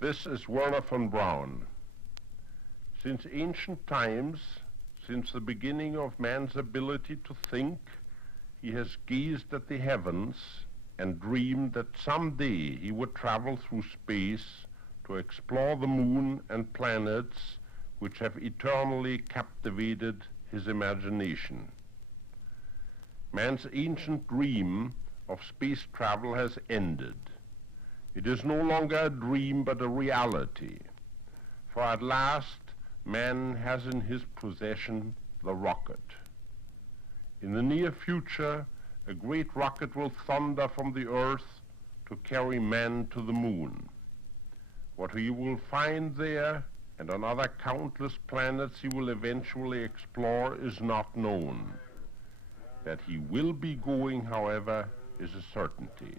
This is Werner von Braun. Since ancient times, since the beginning of man's ability to think, he has gazed at the heavens and dreamed that someday he would travel through space to explore the moon and planets which have eternally captivated his imagination. Man's ancient dream of space travel has ended. It is no longer a dream but a reality, for at last man has in his possession the rocket. In the near future, a great rocket will thunder from the earth to carry man to the moon. What he will find there and on other countless planets he will eventually explore is not known. That he will be going, however, is a certainty.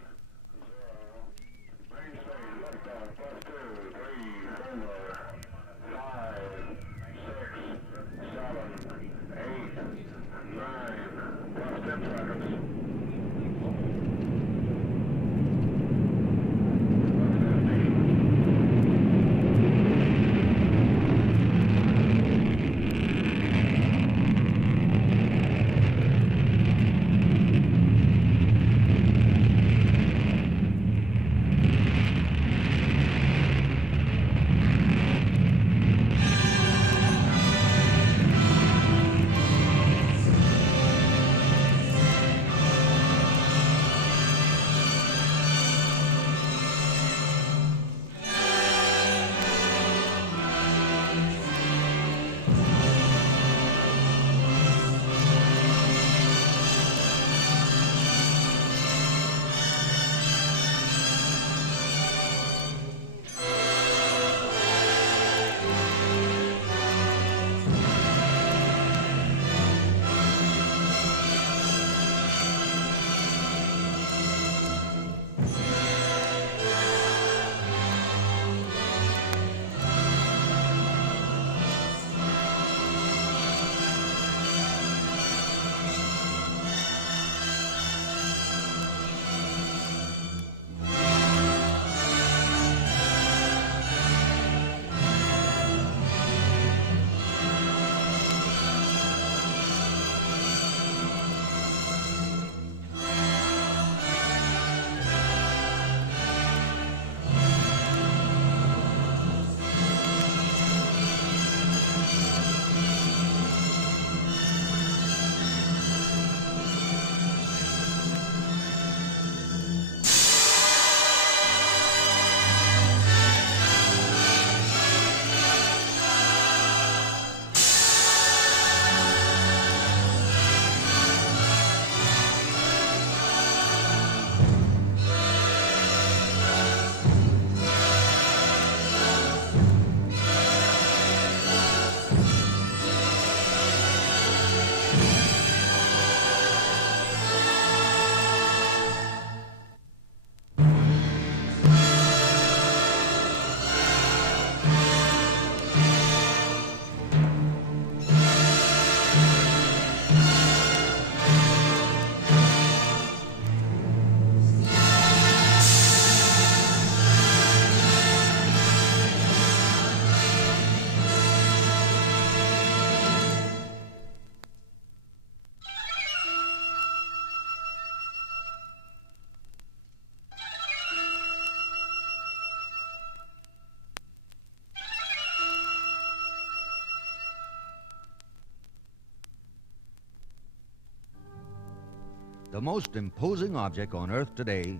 The most imposing object on Earth today,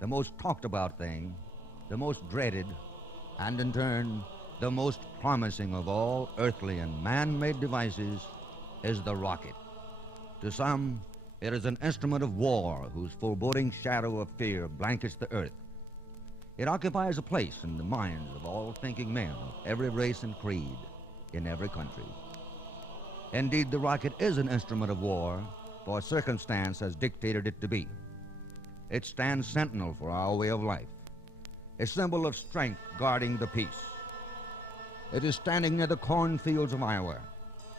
the most talked about thing, the most dreaded, and in turn, the most promising of all earthly and man-made devices is the rocket. To some, it is an instrument of war whose foreboding shadow of fear blankets the earth. It occupies a place in the minds of all thinking men of every race and creed in every country. Indeed, the rocket is an instrument of war, for circumstance has dictated it to be. It stands sentinel for our way of life, a symbol of strength guarding the peace. It is standing near the cornfields of Iowa,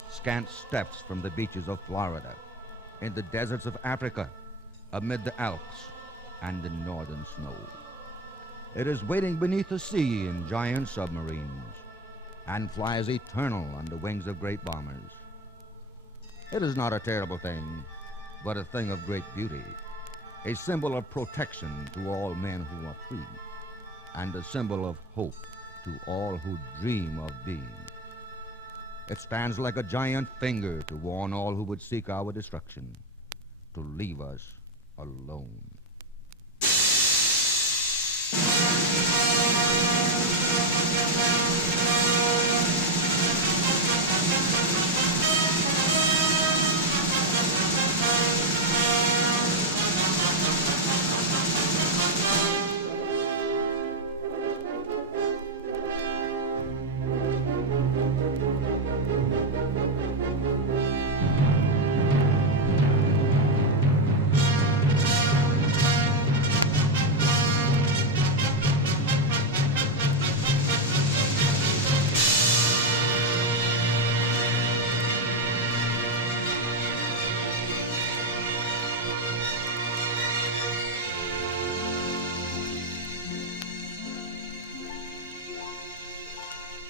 scant steps from the beaches of Florida, in the deserts of Africa, amid the Alps, and in northern snow. It is waiting beneath the sea in giant submarines and flies eternal on the wings of great bombers. It is not a terrible thing, but a thing of great beauty, a symbol of protection to all men who are free, and a symbol of hope to all who dream of being. It stands like a giant finger to warn all who would seek our destruction, to leave us alone.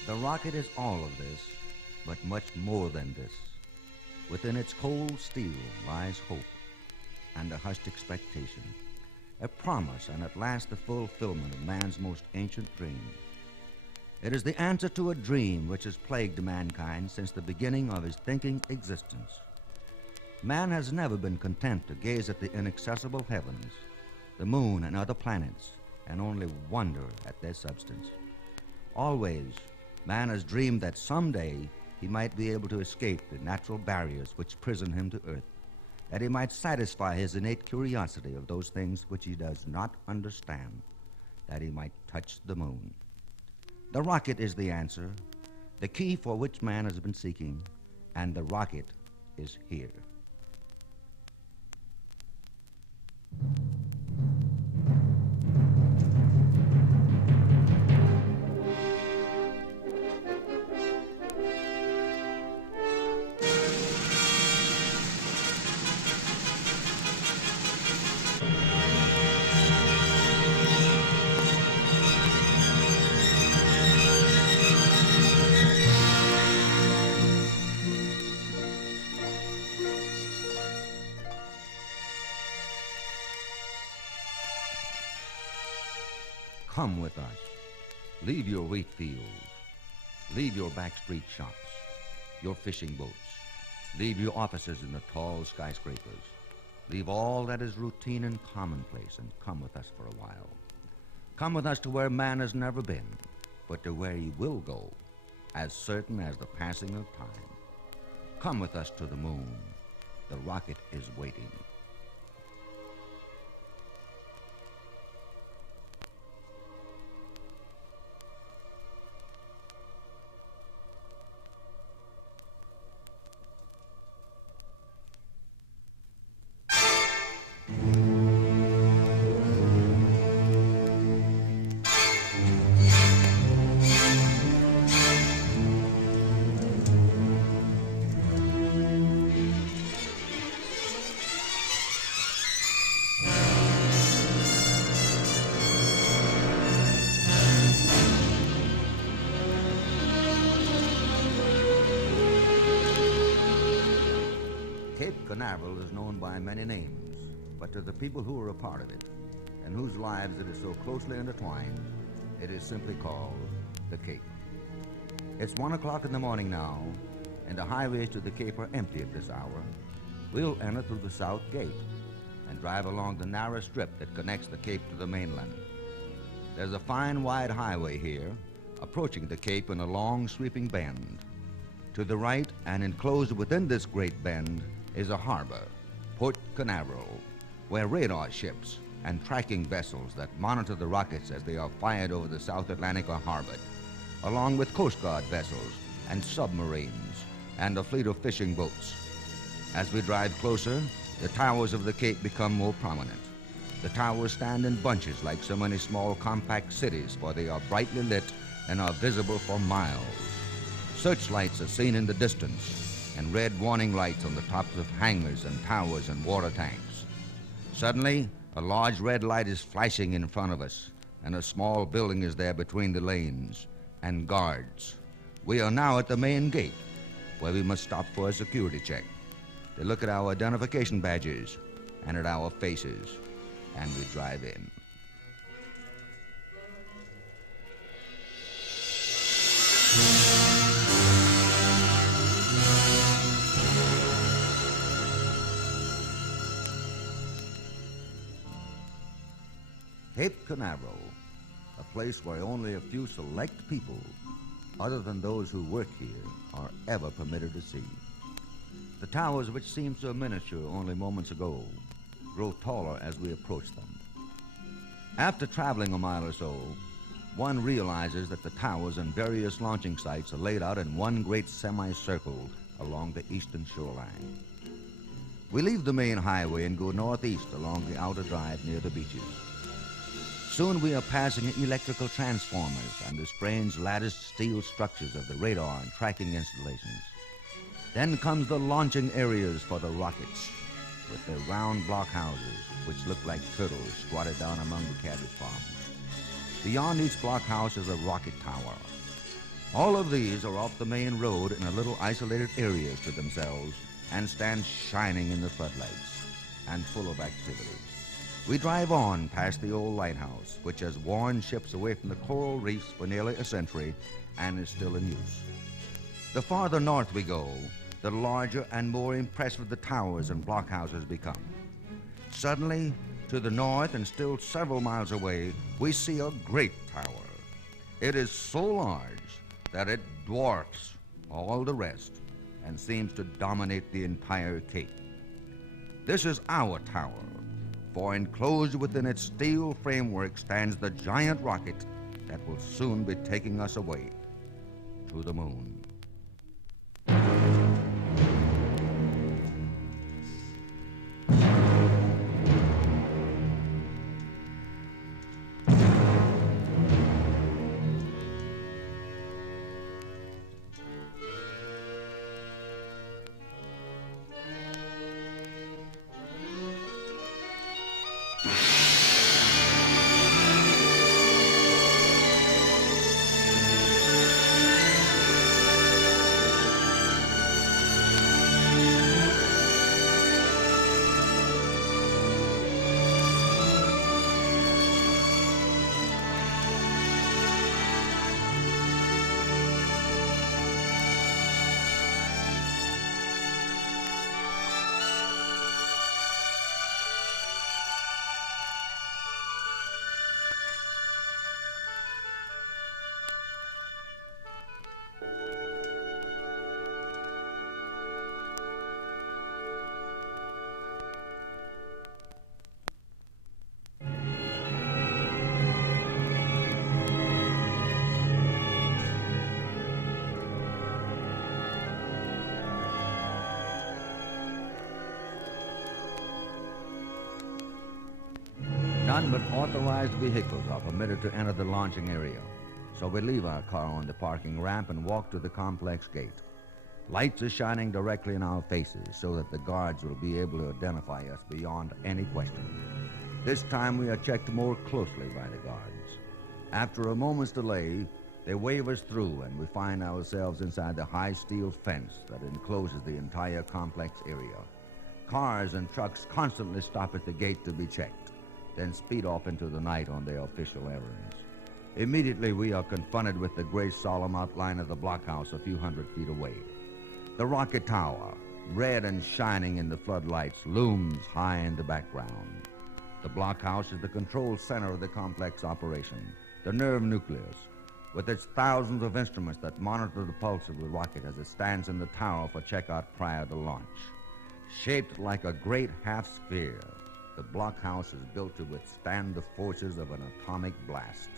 The rocket is all of this, but much more than this. Within its cold steel lies hope and a hushed expectation, a promise and at last the fulfillment of man's most ancient dream. It is the answer to a dream which has plagued mankind since the beginning of his thinking existence. Man has never been content to gaze at the inaccessible heavens, the moon and other planets, and only wonder at their substance. Always, man has dreamed that someday he might be able to escape the natural barriers which prison him to earth, that he might satisfy his innate curiosity of those things which he does not understand, that he might touch the moon. The rocket is the answer, the key for which man has been seeking, and the rocket is here. Come with us. Leave your wheat fields. Leave your backstreet shops, your fishing boats. Leave your offices in the tall skyscrapers. Leave all that is routine and commonplace and come with us for a while. Come with us to where man has never been, but to where he will go, as certain as the passing of time. Come with us to the moon. The rocket is waiting. Cape Canaveral is known by many names, but to the people who are a part of it, and whose lives it is so closely intertwined, it is simply called the Cape. It's 1 o'clock in the morning now, and the highways to the Cape are empty at this hour. We'll enter through the south gate and drive along the narrow strip that connects the Cape to the mainland. There's a fine wide highway here, approaching the Cape in a long sweeping bend. To the right, and enclosed within this great bend, is a harbor, Port Canaveral, where radar ships and tracking vessels that monitor the rockets as they are fired over the South Atlantic are harbored, along with Coast Guard vessels and submarines and a fleet of fishing boats. As we drive closer, the towers of the Cape become more prominent. The towers stand in bunches like so many small compact cities, for they are brightly lit and are visible for miles. Searchlights are seen in the distance, and red warning lights on the tops of hangars and towers and water tanks. Suddenly, a large red light is flashing in front of us, and a small building is there between the lanes, and guards. We are now at the main gate, where we must stop for a security check. They look at our identification badges and at our faces, and we drive in. Cape Canaveral, a place where only a few select people, other than those who work here, are ever permitted to see. The towers, which seemed so miniature only moments ago, grow taller as we approach them. After traveling a mile or so, one realizes that the towers and various launching sites are laid out in one great semicircle along the eastern shoreline. We leave the main highway and go northeast along the outer drive near the beaches. Soon we are passing electrical transformers and the strange latticed steel structures of the radar and tracking installations. Then comes the launching areas for the rockets, with their round blockhouses, which look like turtles squatted down among the cabbage farms. Beyond each blockhouse is a rocket tower. All of these are off the main road in a little isolated areas to themselves and stand shining in the floodlights and full of activity. We drive on past the old lighthouse, which has warned ships away from the coral reefs for nearly a century and is still in use. The farther north we go, the larger and more impressive the towers and blockhouses become. Suddenly, to the north and still several miles away, we see a great tower. It is so large that it dwarfs all the rest and seems to dominate the entire cape. This is our tower, for enclosed within its steel framework stands the giant rocket that will soon be taking us away to the moon. None but authorized vehicles are permitted to enter the launching area, so we leave our car on the parking ramp and walk to the complex gate. Lights are shining directly in our faces so that the guards will be able to identify us beyond any question. This time we are checked more closely by the guards. After a moment's delay, they wave us through and we find ourselves inside the high steel fence that encloses the entire complex area. Cars and trucks constantly stop at the gate to be checked, then speed off into the night on their official errands. Immediately we are confronted with the gray solemn outline of the blockhouse a few hundred feet away. The rocket tower, red and shining in the floodlights, looms high in the background. The blockhouse is the control center of the complex operation, the nerve nucleus, with its thousands of instruments that monitor the pulse of the rocket as it stands in the tower for checkout prior to launch. Shaped like a great half-sphere, the blockhouse is built to withstand the forces of an atomic blast.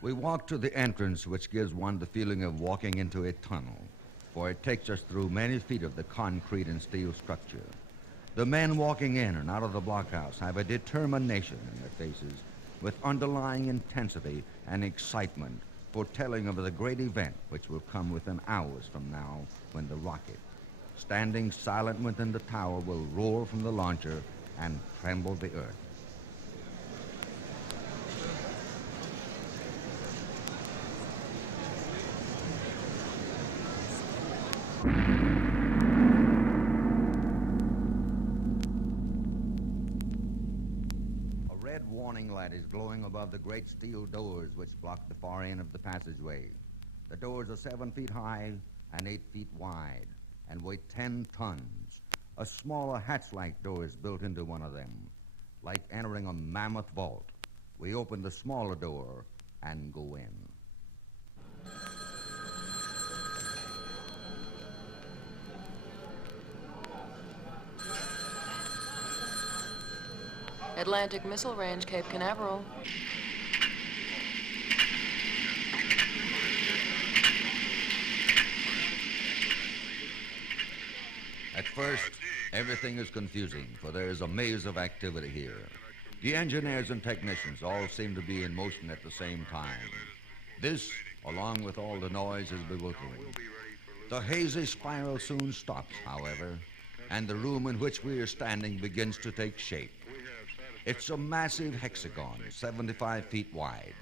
We walk to the entrance, which gives one the feeling of walking into a tunnel, for it takes us through many feet of the concrete and steel structure. The men walking in and out of the blockhouse have a determination in their faces, with underlying intensity and excitement, foretelling of the great event which will come within hours from now, when the rocket, standing silent within the tower, will roar from the launcher and tremble the earth. glowing above the great steel doors which block the far end of the passageway. The doors are 7 feet high and 8 feet wide and weigh 10 tons. A smaller hatch-like door is built into one of them. Like entering a mammoth vault, we open the smaller door and go in. Atlantic Missile Range, Cape Canaveral. At first, everything is confusing, for there is a maze of activity here. The engineers and technicians all seem to be in motion at the same time. This, along with all the noise, is bewildering. The hazy spiral soon stops, however, and the room in which we are standing begins to take shape. It's a massive hexagon, 75 feet wide.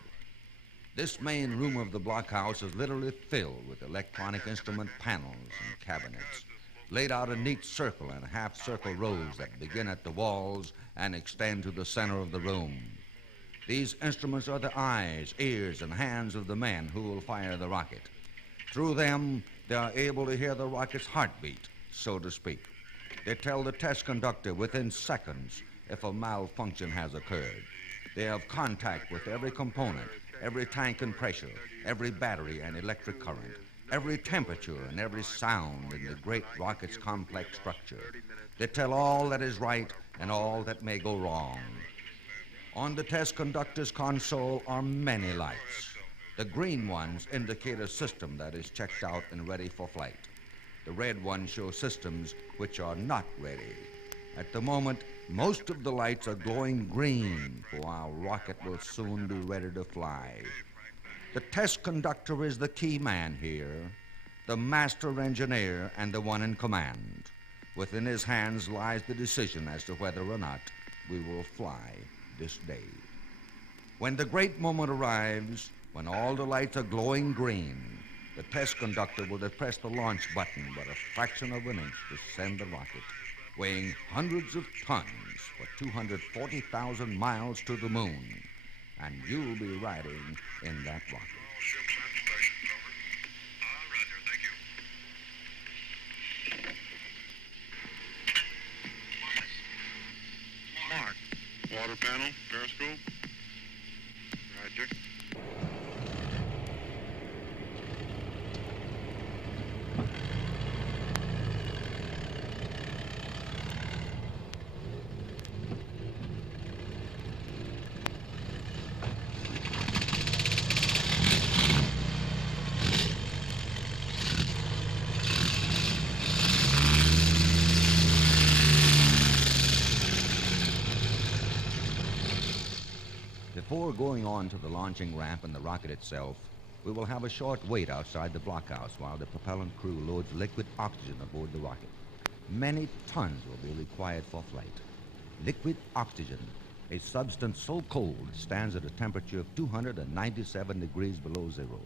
This main room of the blockhouse is literally filled with electronic instrument panels and cabinets, laid out in neat circle and half-circle rows that begin at the walls and extend to the center of the room. These instruments are the eyes, ears, and hands of the men who will fire the rocket. Through them, they are able to hear the rocket's heartbeat, so to speak. They tell the test conductor within seconds if a malfunction has occurred. They have contact with every component, every tank and pressure, every battery and electric current, every temperature and every sound in the great rocket's complex structure. They tell all that is right and all that may go wrong. On the test conductor's console are many lights. The green ones indicate a system that is checked out and ready for flight. The red ones show systems which are not ready. At the moment, most of the lights are glowing green, for our rocket will soon be ready to fly. The test conductor is the key man here, the master engineer and the one in command. Within his hands lies the decision as to whether or not we will fly this day. When the great moment arrives, when all the lights are glowing green, the test conductor will depress the launch button but a fraction of an inch to send the rocket, weighing hundreds of tons for 240,000 miles to the moon. And you'll be riding in that rocket. Mark. Water panel, periscope. Roger. Before going on to the launching ramp and the rocket itself, we will have a short wait outside the blockhouse while the propellant crew loads liquid oxygen aboard the rocket. Many tons will be required for flight. Liquid oxygen, a substance so cold it stands at a temperature of 297 degrees below zero.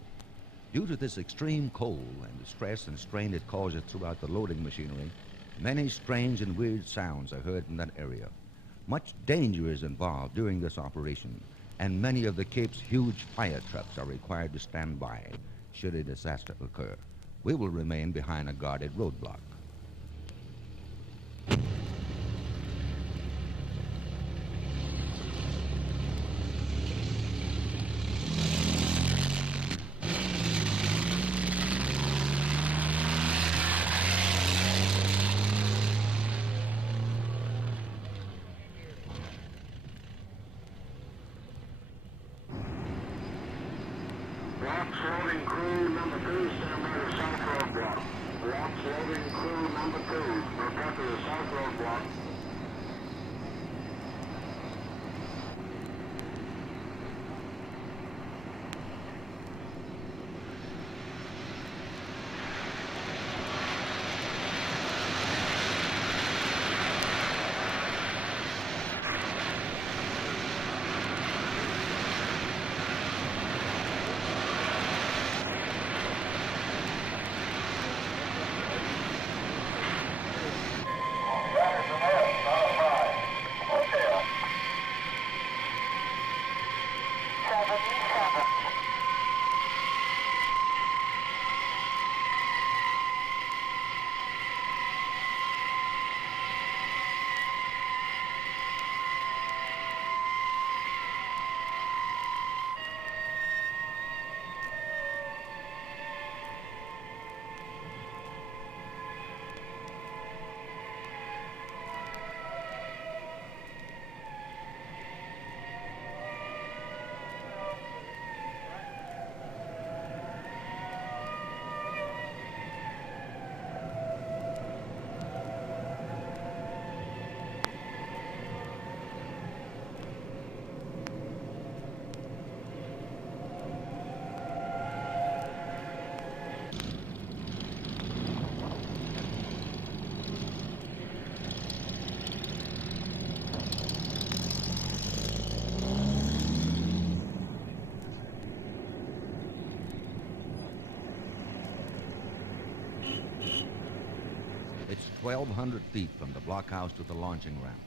Due to this extreme cold and the stress and strain it causes throughout the loading machinery, many strange and weird sounds are heard in that area. Much danger is involved during this operation, and many of the Cape's huge fire trucks are required to stand by should a disaster occur. We will remain behind a guarded roadblock. Launch loading crew number 2, stand by the south roadblock. Launch loading crew number 2, prepare to the south roadblock. That is an It's 1,200 feet from the blockhouse to the launching ramp.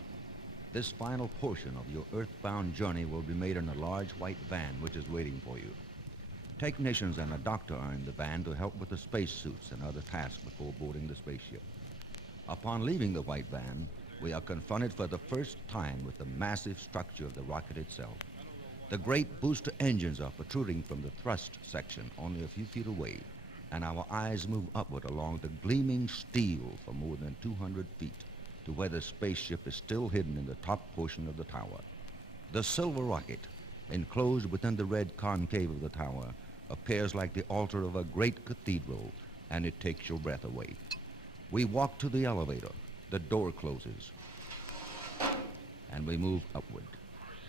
This final portion of your earthbound journey will be made in a large white van which is waiting for you. Technicians and a doctor are in the van to help with the spacesuits and other tasks before boarding the spaceship. Upon leaving the white van, we are confronted for the first time with the massive structure of the rocket itself. The great booster engines are protruding from the thrust section only a few feet away, and our eyes move upward along the gleaming steel for more than 200 feet to where the spaceship is still hidden in the top portion of the tower. The silver rocket, enclosed within the red concave of the tower, appears like the altar of a great cathedral, and it takes your breath away. We walk to the elevator. The door closes, and we move upward.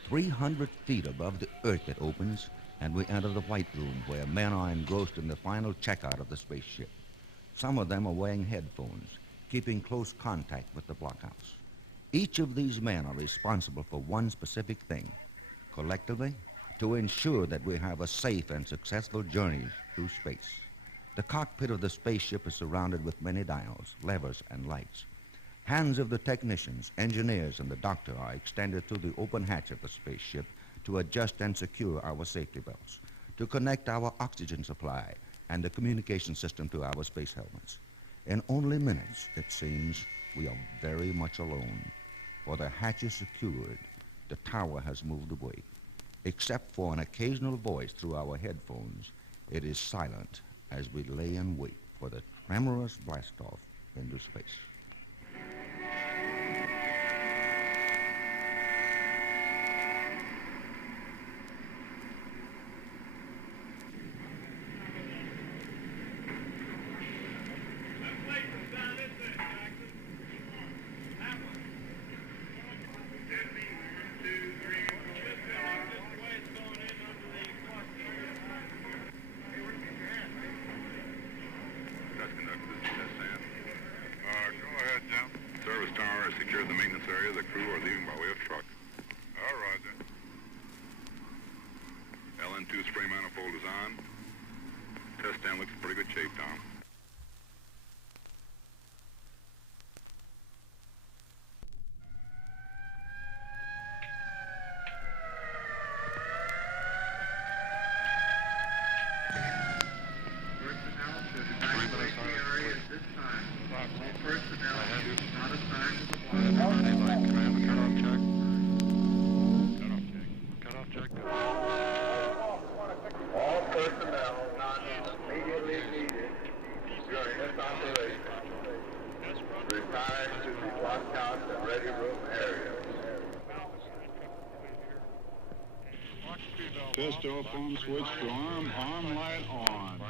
300 feet above the earth it opens, and we enter the White Room where men are engrossed in the final checkout of the spaceship. Some of them are wearing headphones, keeping close contact with the blockhouse. Each of these men are responsible for one specific thing. Collectively, to ensure that we have a safe and successful journey through space. The cockpit of the spaceship is surrounded with many dials, levers, and lights. Hands of the technicians, engineers, and the doctor are extended through the open hatch of the spaceship to adjust and secure our safety belts, to connect our oxygen supply and the communication system to our space helmets. In only minutes, it seems, we are very much alone. For the hatch is secured, the tower has moved away. Except for an occasional voice through our headphones, it is silent as we lay in wait for the tremorous blastoff into space. Secured the maintenance area. The crew are leaving by way of truck. All right, then. LN2 spray manifold is on. Test stand looks in pretty good shape, Tom. Personnel should evacuate the area at this time. All personnel not assigned to the all personnel not immediately needed during this operation retire to the blockhouse and ready room area. Test telephone switch to arm light on.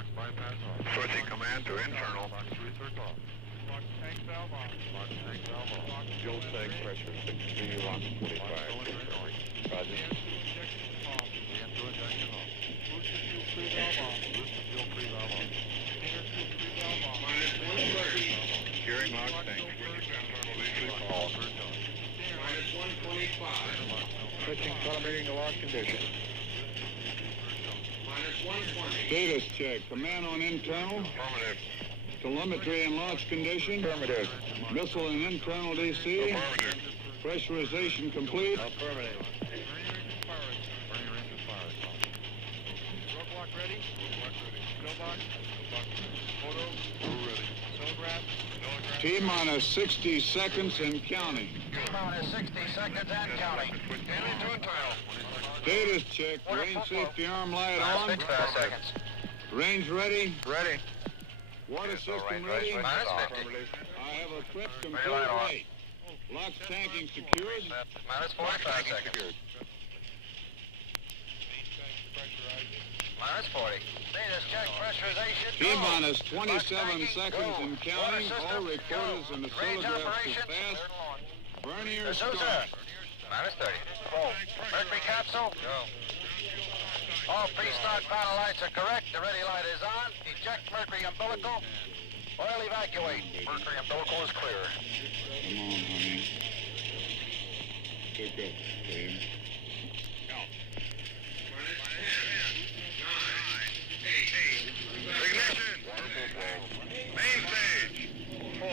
Switching command to internal. Fuel tank pressure 60 lock 45. Roger. Securing lock tank. Minus 125. Switching calibrating the lock condition. Minus 120. Status check. Command on internal. Affirmative. Telemetry and launch condition. Affirmative. Missile and internal DC. Affirmative. Pressurization complete. Affirmative. Roadblock ready? Roadblock ready. T-minus 60 seconds and counting. T-minus 60 seconds and counting. Into internal. Status check. Range safety arm light on. 65 seconds. Range ready. Ready. Water system ready. Minus 50. I have equipped complete right. Lock tanking secured. Minus 45 seconds. Minus 40. Status check pressurization. T-minus 27 seconds and counting. All recorders and oscillographs to fast. Vernier So, start. sir. Minus 30. Mercury capsule. Go. All pre-start final lights are correct. The ready light is on. Eject mercury umbilical. Oil evacuate. Mercury umbilical is clear. Come on, honey. Too good. William. Ignition. Main stage. 4,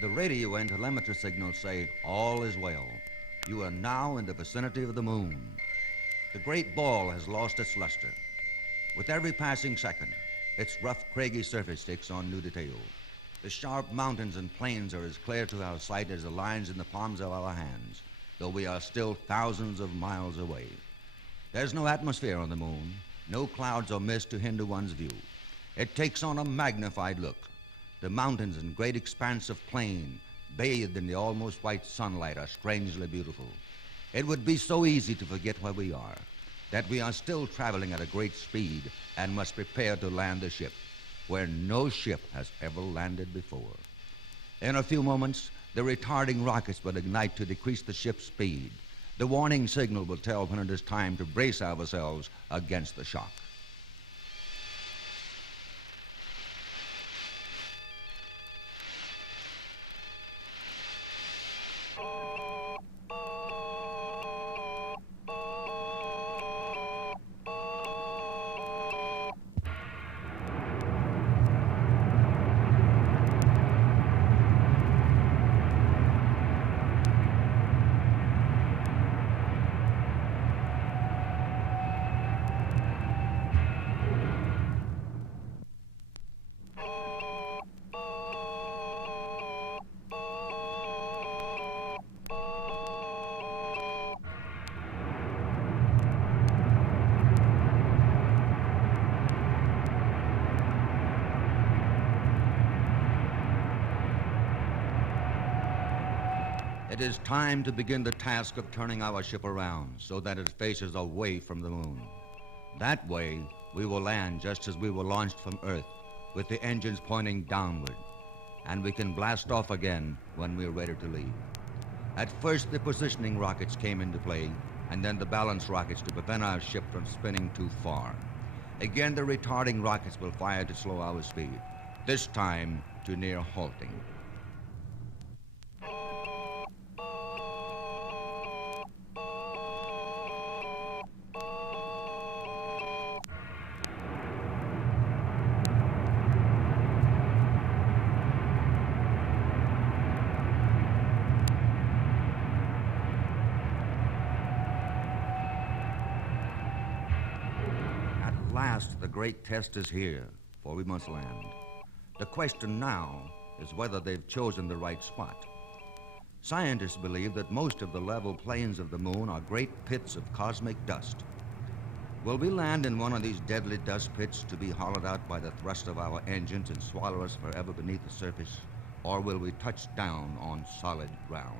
The radio and telemetry signals say all is well. You are now in the vicinity of the moon. The great ball has lost its luster. With every passing second, its rough, craggy surface takes on new detail. The sharp mountains and plains are as clear to our sight as the lines in the palms of our hands, though we are still thousands of miles away. There's no atmosphere on the moon, no clouds or mist to hinder one's view. It takes on a magnified look. The mountains and great expanse of plain, bathed in the almost white sunlight, are strangely beautiful. It would be so easy to forget where we are, that we are still traveling at a great speed and must prepare to land the ship, where no ship has ever landed before. In a few moments, the retarding rockets will ignite to decrease the ship's speed. The warning signal will tell when it is time to brace ourselves against the shock. It is time to begin the task of turning our ship around so that it faces away from the moon. That way, we will land just as we were launched from Earth, with the engines pointing downward, and we can blast off again when we're ready to leave. At first, the positioning rockets came into play, and then the balance rockets to prevent our ship from spinning too far. Again, the retarding rockets will fire to slow our speed, this time to near halting. At last, the great test is here, for we must land. The question now is whether they've chosen the right spot. Scientists believe that most of the level plains of the moon are great pits of cosmic dust. Will we land in one of these deadly dust pits to be hollowed out by the thrust of our engines and swallow us forever beneath the surface? Or will we touch down on solid ground?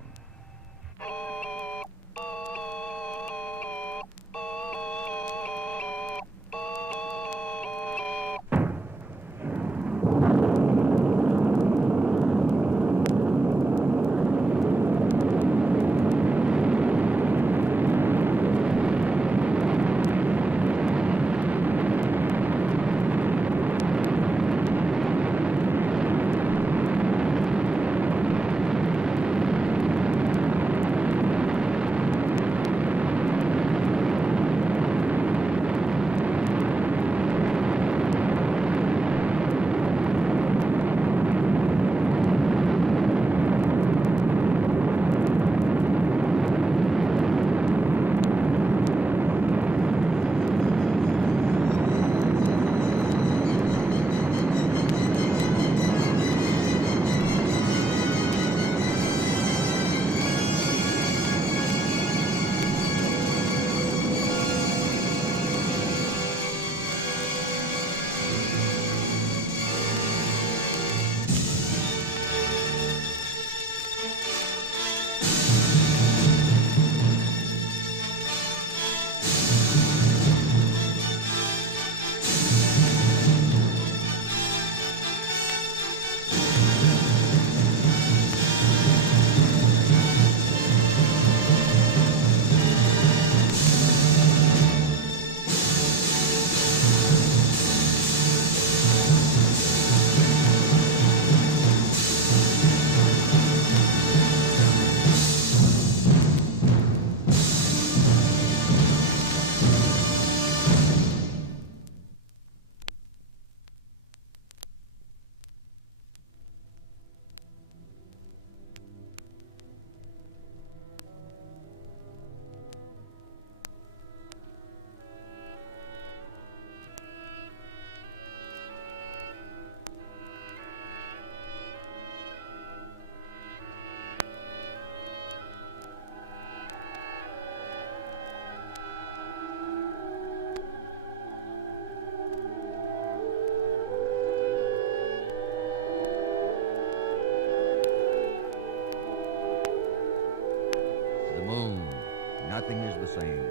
Everything is the same.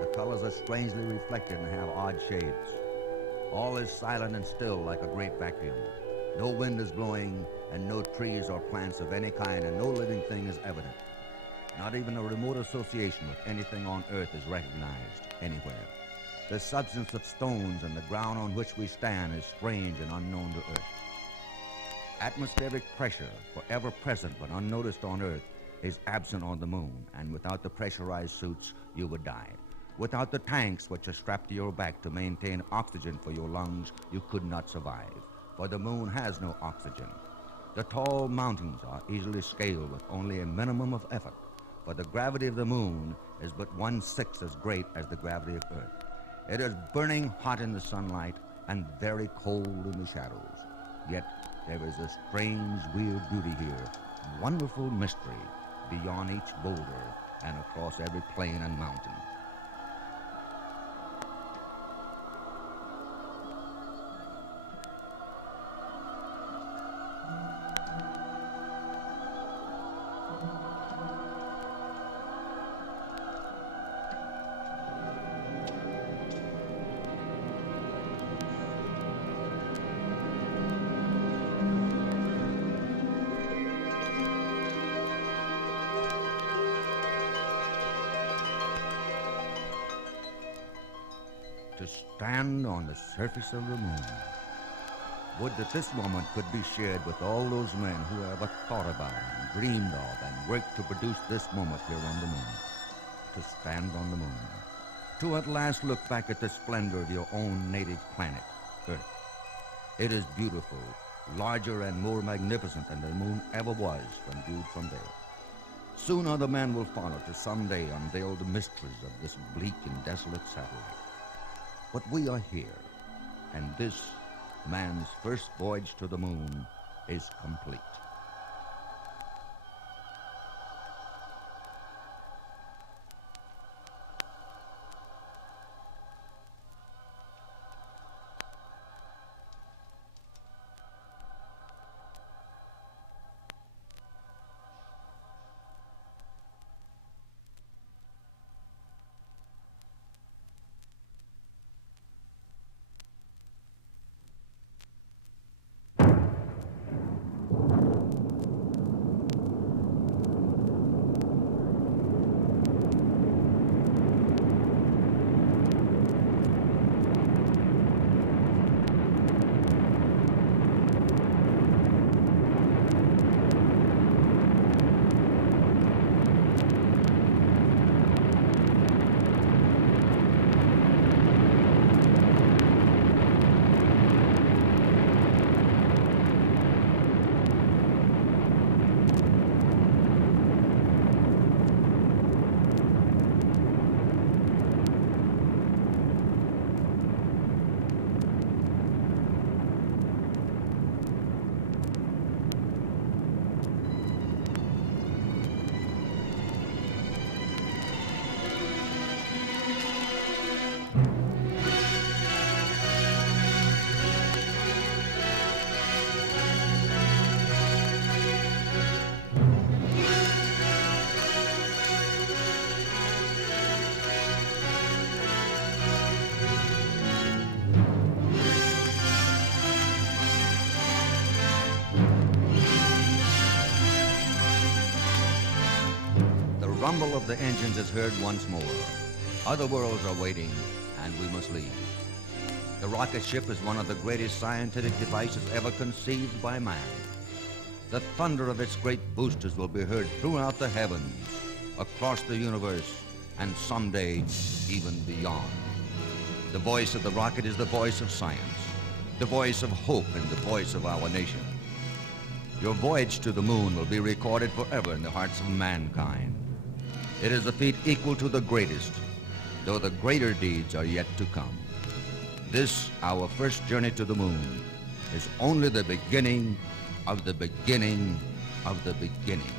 The colors are strangely reflected and have odd shades. All is silent and still like a great vacuum. No wind is blowing, and no trees or plants of any kind, and no living thing is evident. Not even a remote association with anything on earth is recognized anywhere. The substance of stones and the ground on which we stand is strange and unknown to earth. Atmospheric pressure, forever present but unnoticed on earth, is absent on the moon, and without the pressurized suits, you would die. Without the tanks which are strapped to your back to maintain oxygen for your lungs, you could not survive, for the moon has no oxygen. The tall mountains are easily scaled with only a minimum of effort, for the gravity of the moon is but 1/6 as great as the gravity of Earth. It is burning hot in the sunlight and very cold in the shadows. Yet there is a strange, weird beauty here, wonderful mystery beyond each boulder and across every plain and mountain. To stand on the surface of the moon. Would that this moment could be shared with all those men who ever thought about and dreamed of and worked to produce this moment here on the moon. To stand on the moon. To at last look back at the splendor of your own native planet, Earth. It is beautiful, larger and more magnificent than the moon ever was when viewed from there. Soon other men will follow to someday unveil the mysteries of this bleak and desolate satellite. But we are here, and this, man's first voyage to the moon, is complete. The rumble of the engines is heard once more. Other worlds are waiting, and we must leave. The rocket ship is one of the greatest scientific devices ever conceived by man. The thunder of its great boosters will be heard throughout the heavens, across the universe, and someday even beyond. The voice of the rocket is the voice of science, the voice of hope, and the voice of our nation. Your voyage to the moon will be recorded forever in the hearts of mankind. It is a feat equal to the greatest, though the greater deeds are yet to come. This, our first journey to the moon, is only the beginning of the beginning of the beginning.